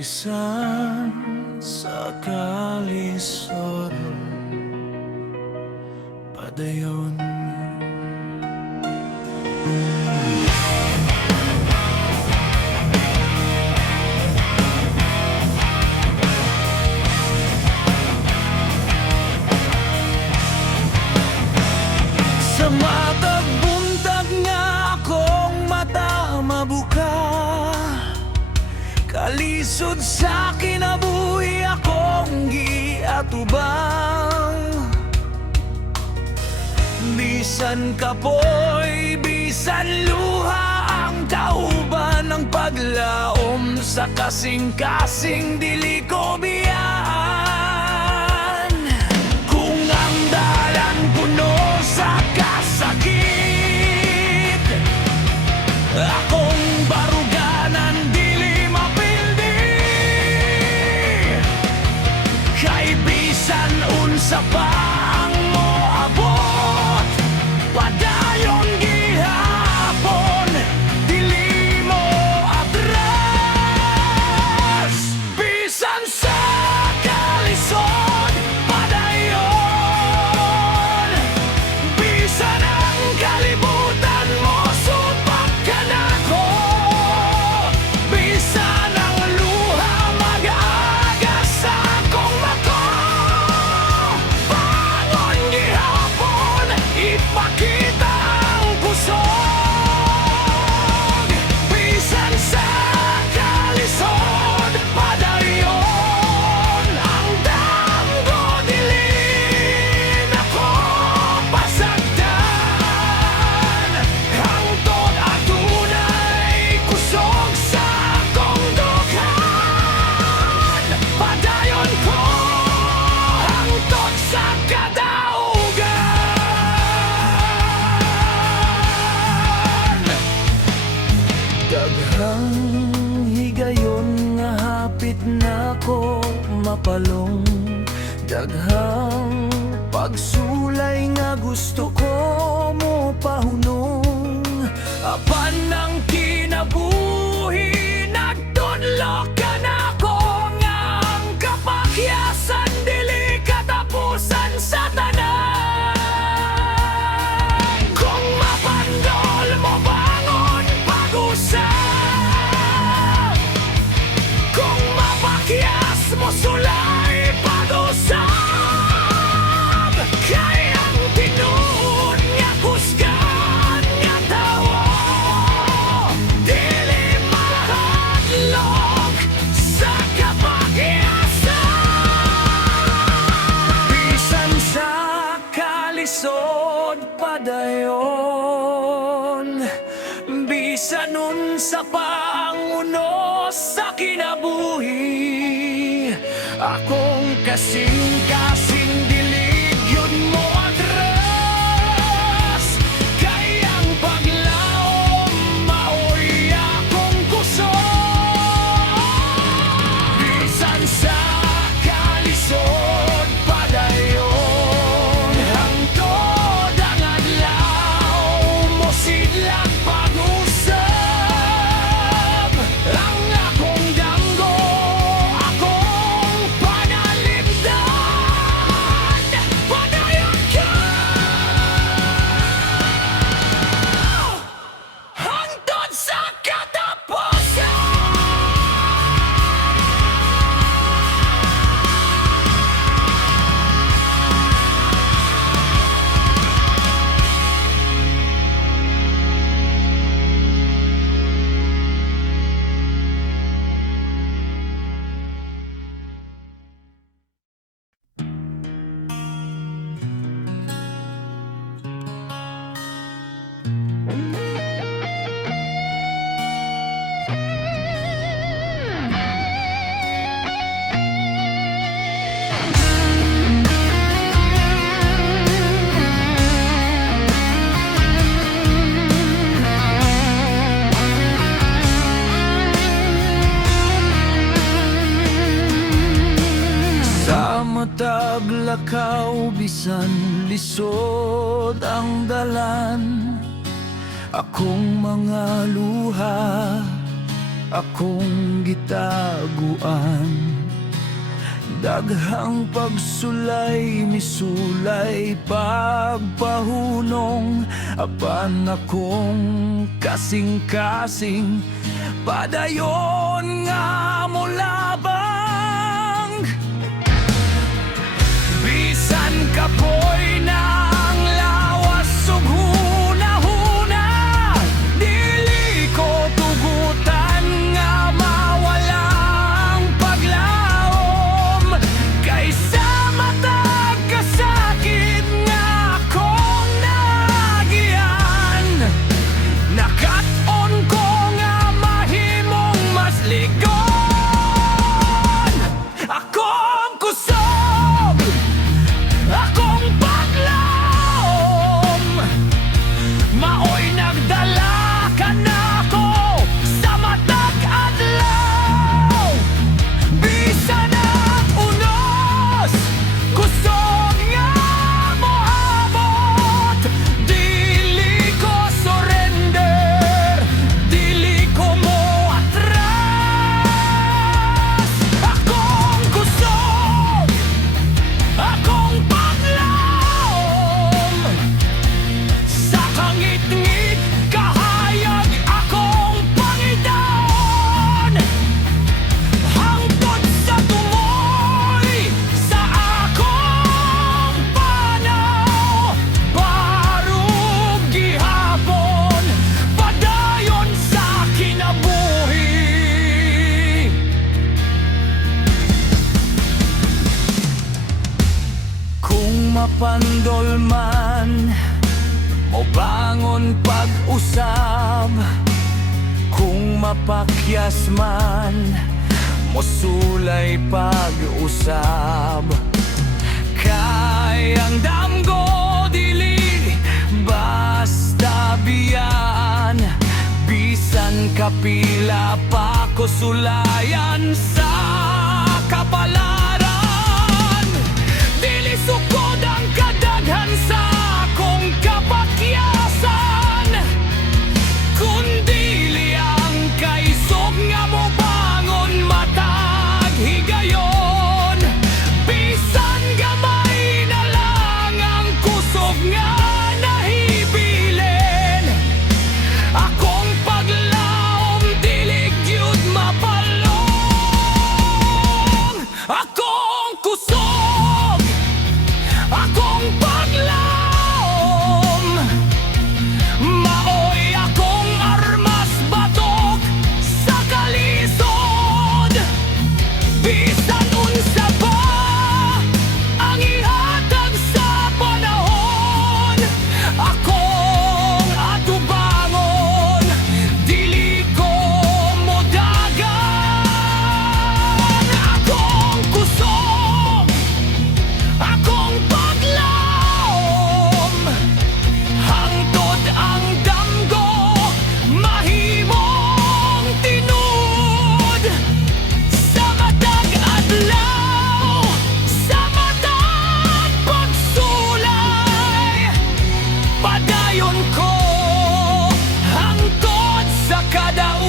bisan sa kalisod padayon. Sa matag buntag nga akong mata mabuka, kalisod sa kinabuhi akong giatubang. Bisan kapoy, bisan luha ang tauban ng paglaom, sa kasing-kasing dili ko biyaan. Kung ang dalan puno sa kasakit, akong baruganan dili mapildi. Kay bisan unsa pa ang moabot, padayon gihapon dili mo atras. Bisan sa kalisod padayon, bisan ang kalibutan mo supak ka nako, bisan ang luha mag-aaga sa akong mako. Bangon gihapon, ipakita ang kusog. Bisan sa kalisod padayon, ang damgo dili nako pasagdan. Hangtod adunay kusog sa akong dughan, padayon ko hangtod sa kadaugan. Daghang higayon nga hapit na ko mapalong, daghang pagsulay nga gusto ko mo pahunong. Apan ng kinabuhi nagtudlo ka nako, nga ang kapakyasan dili katapusan sa tanan. Kung mapandol mo bangon pag-usap, kung mapakyas mo sulay pag-usap. Kay ang tinuod nga kusgan nga tawo dili mahadlok sa kapakyasan. Bisan sa kalisod padayon, bisan unsa pa ang unos sa kinabuhi, akong kasing-kasing dili gyud mo atras. Kay ang paglaom maoy akong kusog. Bisan sa kalisod padayon, hangtod ang adlaw mo sidlak pag-usap. Ang akong damgo akong panalimdan, padayon ka hangtod sa katapusan. Matag lakaw bisan lisod ang dalan, akong mga luha akong gitaguan. Daghang pagsulay, misulay, pagpahunong, apan akong kasing-kasing, padayon nga mo labang. Bisan kapoy ng lawas ug hunahuna, dili ko tugutan nga mawala ang paglaom. Kaysa matag kasakit nga akong nagian, nakat-on ko nga mahimong mas ligon. Akong kusog, akong paglaom, maoy nagdala ka nako sa matag adlaw. Bisan ang unos, kusog nga moabot. Dili ko surrender, dili ko mo atras. Akong kusog, akong paglaom, sa kangit-ngit kahayag akong Panginoon. Hangtod sa tumoy sa akong panaw, barug gihapon, padayon sa kinabuhi. Kung mapandol man, o bangon pag-usab. Kung mapakyas man, mosulay pag-usab. Kay ang damgo dili basta biyan, bisan kapila pa ko sulayan sa kapalaran. Dili sukod ang kadaghan sa akong kapakyasan, kundili ang kaisog nga mo bangon matag higayon. Bisan gamay na lang ang kusog nga nahibilin, akong paglaom dili gyud mapalong. Akong kusog, akong paglaom, maoy akong armas batok sa kalisod. Bisan unsa pa ang ihatag sa panahon, akong atubangon, dili ko modagan. Akong kusog, akong paglaom, hangtod ang damgo mahimong tinud. Sa matag adlaw, sa matag pagsulay, padayon ko hangtod sa kadaugan.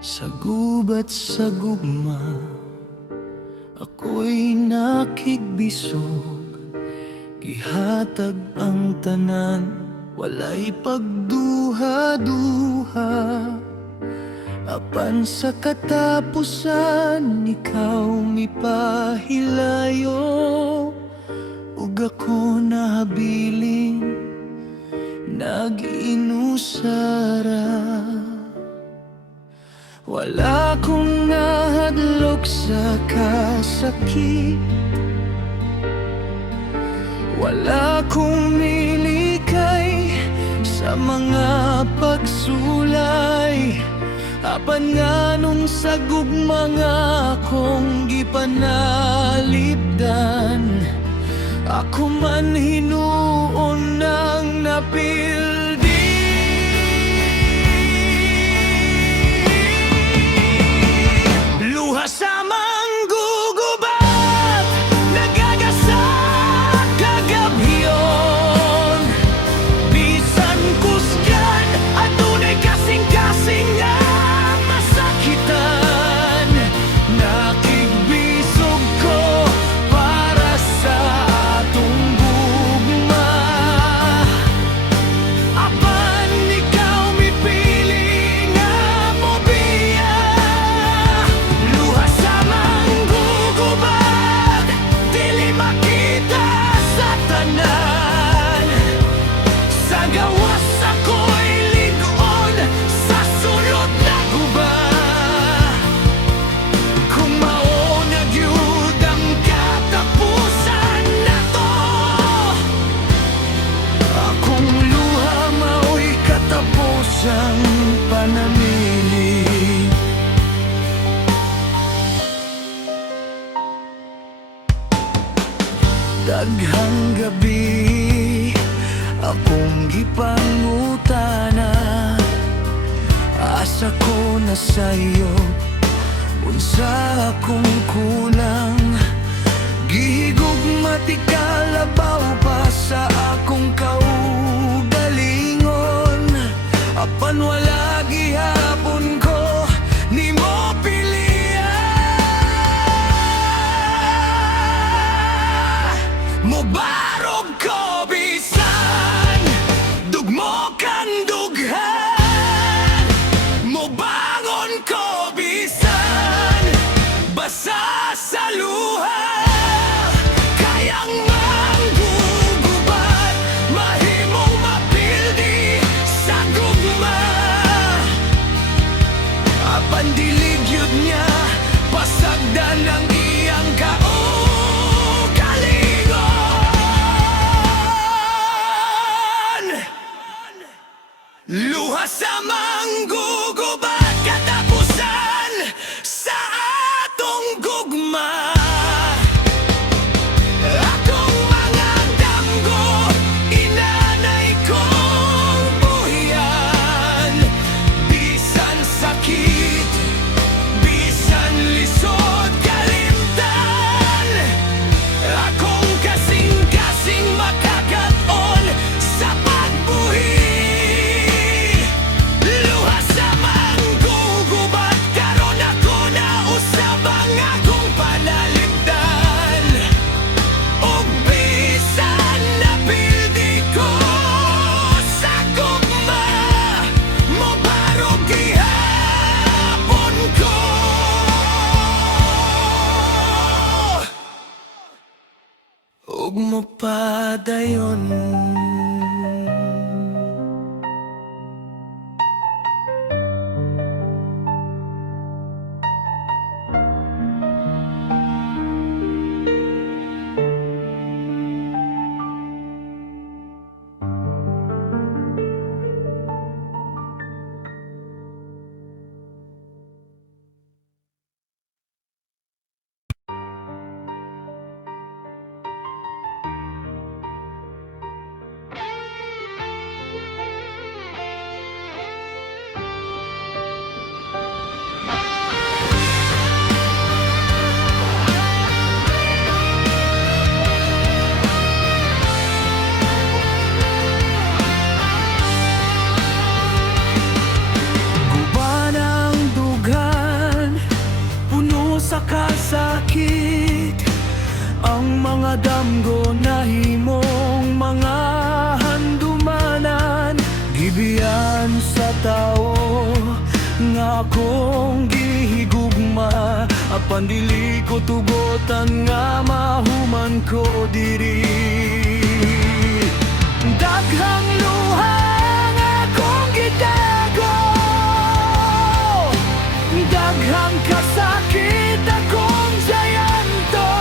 Sa gubat sa gugma, ako'y nakigbisog. Gihatag ang tanan, walay pagduha-duha. Apan sa katapusan, ikaw mipahilayo, ug ako nahabilin Wala kong nilikay sa mga pagsulay, apan nga nung sagug mga akong gipanalipdan. Ako man hinuon ng napildi. Luha sa manggugubat, nagagasa kagabyon. Bisan kusgan, adunay kasing-kasing nga masakitan. Nakigbisog ko para sa atong gugma, apan ikaw mipili nga mobiya. Luha sa manggugubat, dili makita sa tanan. Sa gawas ako'y ligon sa sulod na guba. Kung mao na gyud ang katapusan nato, akong luha mao'y katapusang panamili. Daghang gabi akong gipangutana, asa ko na sa'yo, unsa akong kulang. Gihigugmati kalabaw pa sa akong kaugalingon, apan wala gihapon ko nimo piliya. Mubarog ko bisan dugmo kang dughan. Mubangon ko bisan basa sa luha. Kayang manggugubat, mahimong mapildi sa gugma. Apan dilig yun niya, pasagdan ang iyang kaugalingon. Luha sa manggugubat, katapusan sa atong gugma. Akong mga damgo, inanay kong buhian. Bisan sakit, bisan lisod kalimtan, akong kasing-kasing makakaton sa pagbuhi. Luha sa manggugubat, karon ako na usab ang akong panalipdan. Og bisan napildi ko sa gugma, mobarog gihapon ko. Ug mopadayon. Guba ng dugan, puno sa kasakit, ang mga damgo na himong mga handumanan. Gibiyan sa tao nga akong gihigugma, apan dili ko tugotan nga mahuman ko diri. Daghang luha nga akong gitago, daghang kasakit akong sayanto.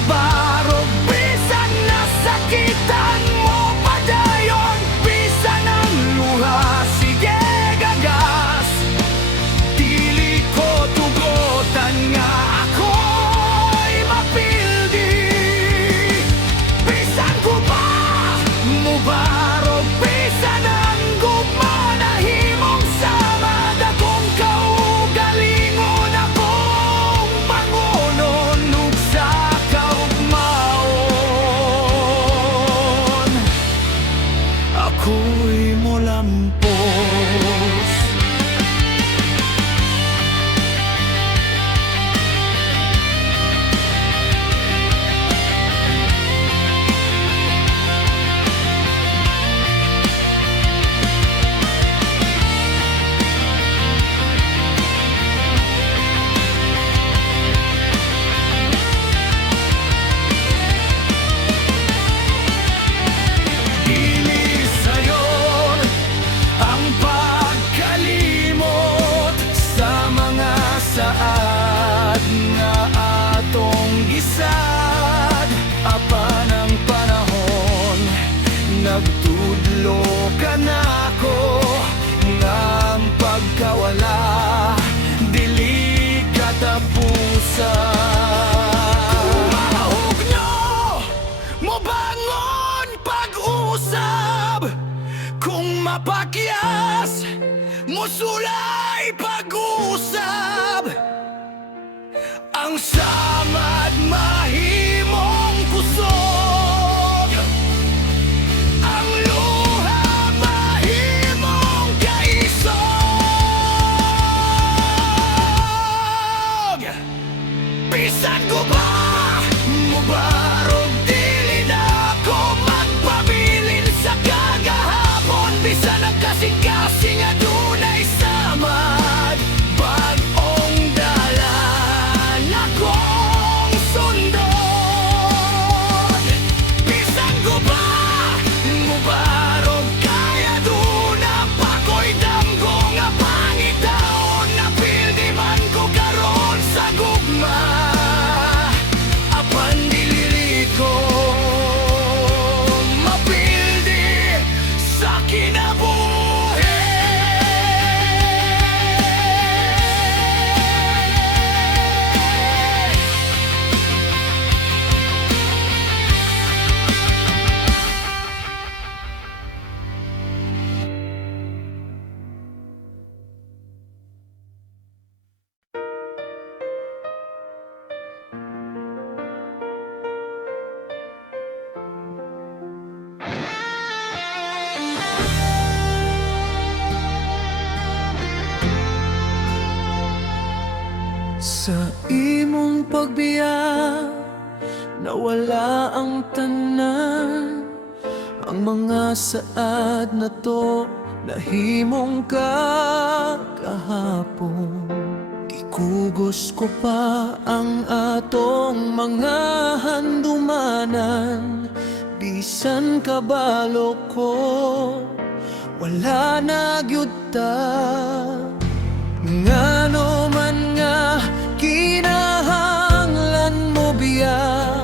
Mubarog bisan nasakitan mo padayon, bisan ang luha sige gagas. Dili ko tugotan nga ako'y mapildi, bisan ko pa mubarog bisan ang gugma na himong samad akong kaugalingon akong pangunon ug sa kaugmaon ako'y molampos. Dili sayon ang pagkalimot sa mga saad nga atong gisad. Apan ang panahon nagtudlo ka na ako nga ang pagkawala dili katapusan. Mahog nyo mobangon pag-usab, kung mapakyas musulay pag-usab. Ang samad mahimong kusog, ang luha mahimong kaisog. Bisan ko ba mubarog dili na ako magpabilin sa kagahapon, bisan ang kasing-kasing adunay samad. Bag-ong dalan akong sundon, bisan ko ba mubarog kaya duna pa ko'y damgo nga pangitaon. Napildi man ko karon sa gugma, apan dili ko mapildi sa kinabuhi. Sa imong pagbiya nawala ang tanan, ang mga saad na to nahimong kahapon. Ikugos ko pa ang atong mga handumanan, bisan kabalo ko wala na gyud ta. Ngano man nga kinahanglan mo biya,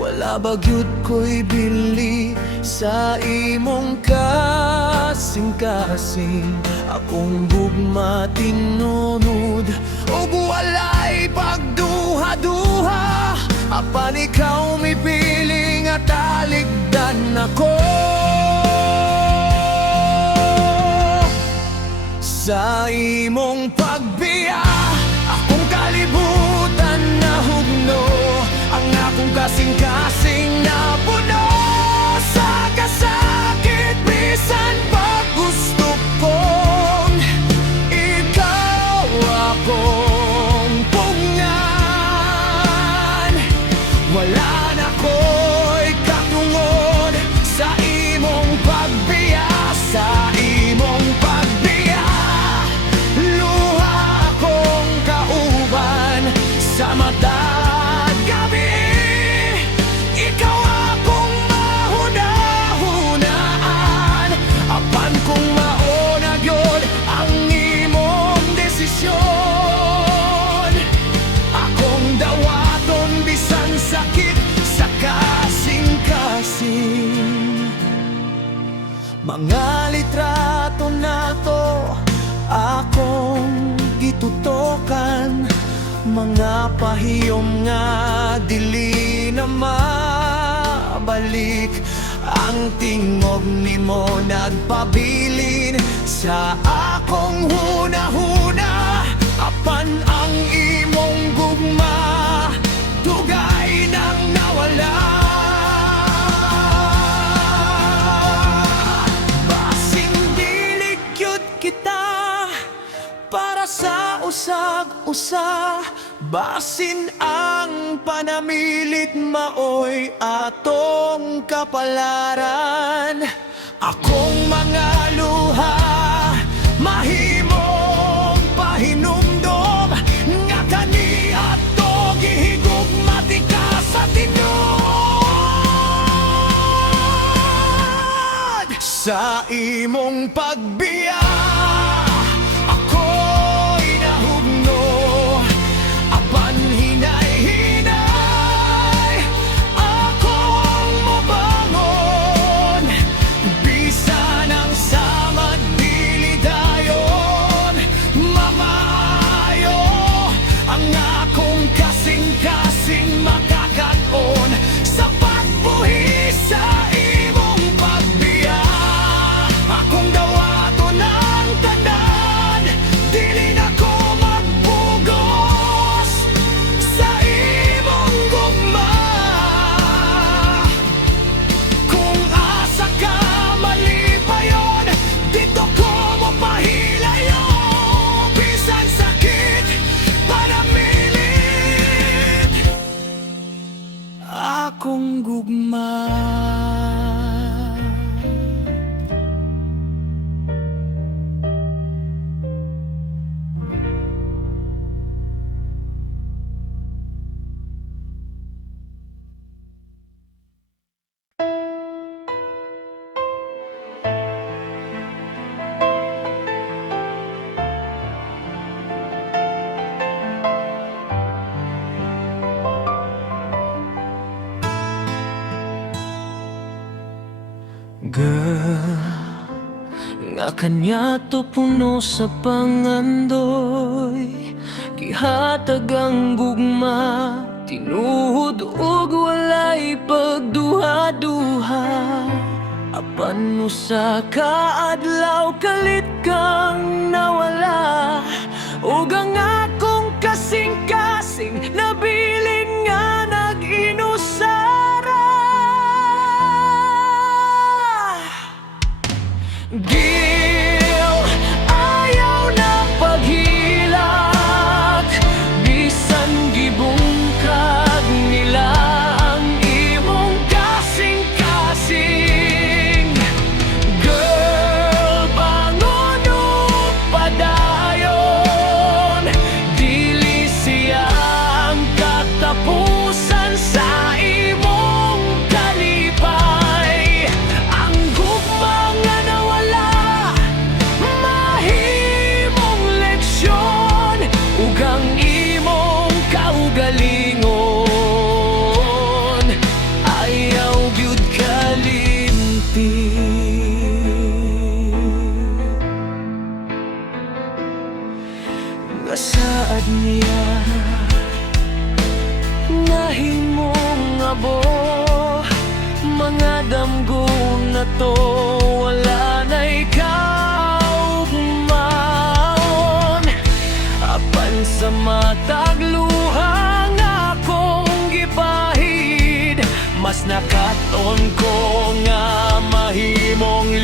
wala ba gyud ko'y bili sa imong kasing-kasing. Akong gugma tinunod ug walay pagduha-duha, apan ikaw mipili nga taligdan ako. Sa imong pagbiya akong kalibutan na hugno, ang akong kasing-kasing na puno sa kasakit. Bisan pag gusto kong ikaw akong pungan, wala na ko'y katungod sa imong pagbiya, sa imong pagbiya. Luha Mga litrato na to akong gitutokan, mga pahiyom nga dili na mabalik. Ang tingog nimo nagpabilin sa akong hunahuna, apan ang imong gugma dugay nang nawala. Basing dili gyud kita para sa usag-usa, basin ang panamilit maoy atong kapalaran. Akong mga luha mahimong pahinumdom, nga kani ato gihigugmati ka sa tinud. Sa imong pagbiya ako'y nahugno, apan hinay-hinay akong mabangon. Bisan ang samad dili dayon mamayo, ang akong kasing-kasing makakaon sa pagbuhi sa imong pagbiya. Akong dawato ng tanan, dili na ko magpugos sa imong gugma. Kung asa ka malipayon, dito ko mapahilayo. Bisan sakit, panamilit akong gugma. Girl, nga kanya to puno sa pangandoy, gihatag ang gugma, tinuod ug walay pagduha-duha. Apan usa ka adlaw kalit kang nawala, ug ang akong kasing-kasing nabilin nga nag-inusara. Gil, ayaw na paghilak, bisan gibungkag nila ang imong kasing-kasing. Girl, bangon padayon, dili siya ang katapusan sa imong kalipay. Ang gugma nga nawala, mahimong leksyon, ug ang imong kaugalingon ayaw gyud kalimti. Nga saad niya nahimong abo, mga damgo na to wala na ikaw maon. Apan sa matag luha nga akong gipahid, mas nakaton ko nga mahimong